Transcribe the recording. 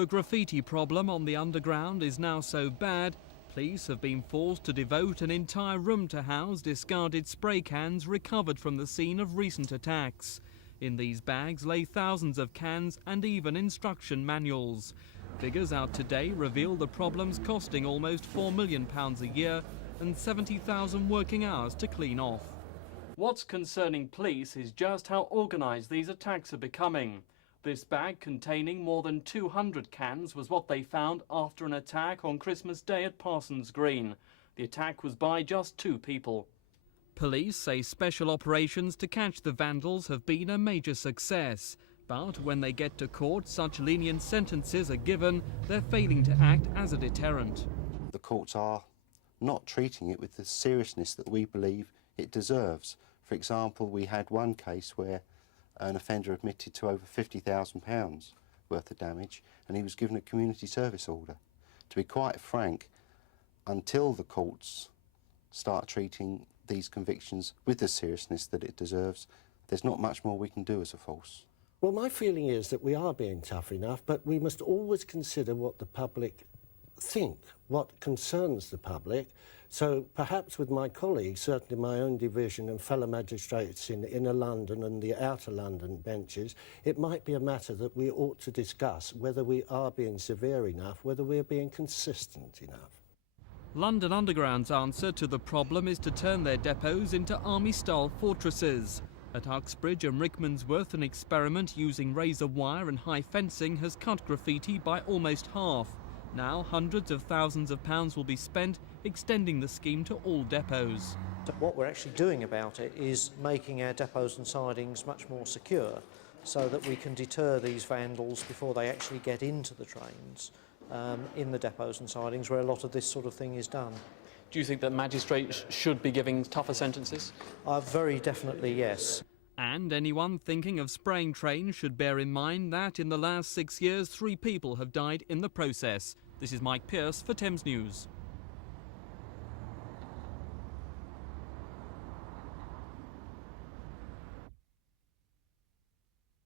The graffiti problem on the Underground is now so bad, police have been forced to devote an entire room to house discarded spray cans recovered from the scene of recent attacks. In these bags lay thousands of cans and even instruction manuals. Figures out today reveal the problem's costing almost £4 million a year and 70,000 working hours to clean off. What's concerning police is just how organised these attacks are becoming. This bag containing more than 200 cans was what they found after an attack on Christmas Day at Parsons Green. The attack was by just 2 people. Police say special operations to catch the vandals have been a major success. But when they get to court, such lenient sentences are given, they're failing to act as a deterrent. The courts are not treating it with the seriousness that we believe it deserves. For example, we had one case where an offender admitted to over £50,000 worth of damage and he was given a community service order. To be quite frank, until the courts start treating these convictions with the seriousness that it deserves, there's not much more we can do as a force. Well, my feeling is that we are being tough enough, but we must always consider what the public think, what concerns the public. So perhaps with my colleagues, certainly my own division and fellow magistrates in inner London and the outer London benches, it might be a matter that we ought to discuss whether we are being severe enough, whether we are being consistent enough. London Underground's answer to the problem is to turn their depots into army-style fortresses. At Uxbridge and Rickmansworth, an experiment using razor wire and high fencing has cut graffiti by almost half. Now hundreds of thousands of pounds will be spent extending the scheme to all depots. What we're actually doing about it is making our depots and sidings much more secure so that we can deter these vandals before they actually get into the trains in the depots and sidings where a lot of this sort of thing is done. Do you think that magistrates should be giving tougher sentences? Very definitely, yes. And anyone thinking of spraying trains should bear in mind that in the last 6 years, 3 people have died in the process. This is Mike Pearce for Thames News.